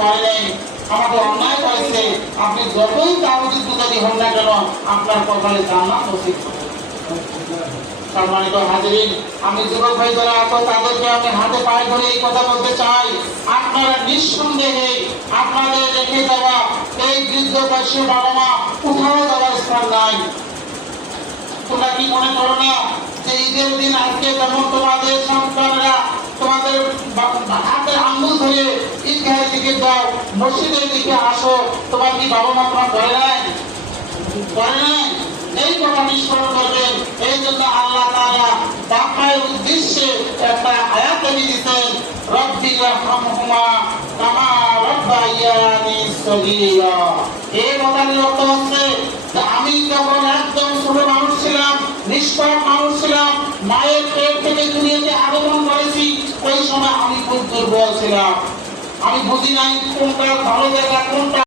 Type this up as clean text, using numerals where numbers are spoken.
পারেন, আমাকে অন্যায় করেছে, আপনি যতই তাওহীদ পূজারী হন না কেন আপনার কপালে জান্নাত নসিব হবে। সম্মানিত হাজিরিন, আমি যুবক ভাই যারা আছো তাদেরকে আমি হাতে পায়ে ধরে এই কথা বলতে চাই, আপনারা নিঃসন্দেহে আপনাদের রেখে যাওয়া এই বৃদ্ধ বয়সী বাবা মা কোথাও যাওয়ার স্থান নাই। তোমরা কি মনে করো না যে ঈদের দিন আজকে যেমন তোমাদের সন্তানরা তোমাদের হাতের আঙ্গুল ধরে ঈদগাহের দিকে যাও, মসজিদের দিকে আসো, তোমার কি বাবা মা তোমার করে নাই? করে নাই? এই কথা স্মরণ করবেন। এই জন্য আল্লাহ তাআলা বাপ মায়ের উদ্দেশ্যে একটা আয়াত দিয়েছেন, রব্বির রাহমহুমা কামা রাব্বায়ানি সগীরা। এই কথার অর্থ হচ্ছে যে আমি যখন একদম ছোট মানুষ ছিলাম, নিষ্পাপ মানুষ ছিলাম, মায়ের পেট থেকে দুনিয়াতে আগমন করেছি, ওই সময় আমি খুব দুর্বল ছিলাম, আমি বুঝি নাই কোনটা ভালো জায়গা কোনটা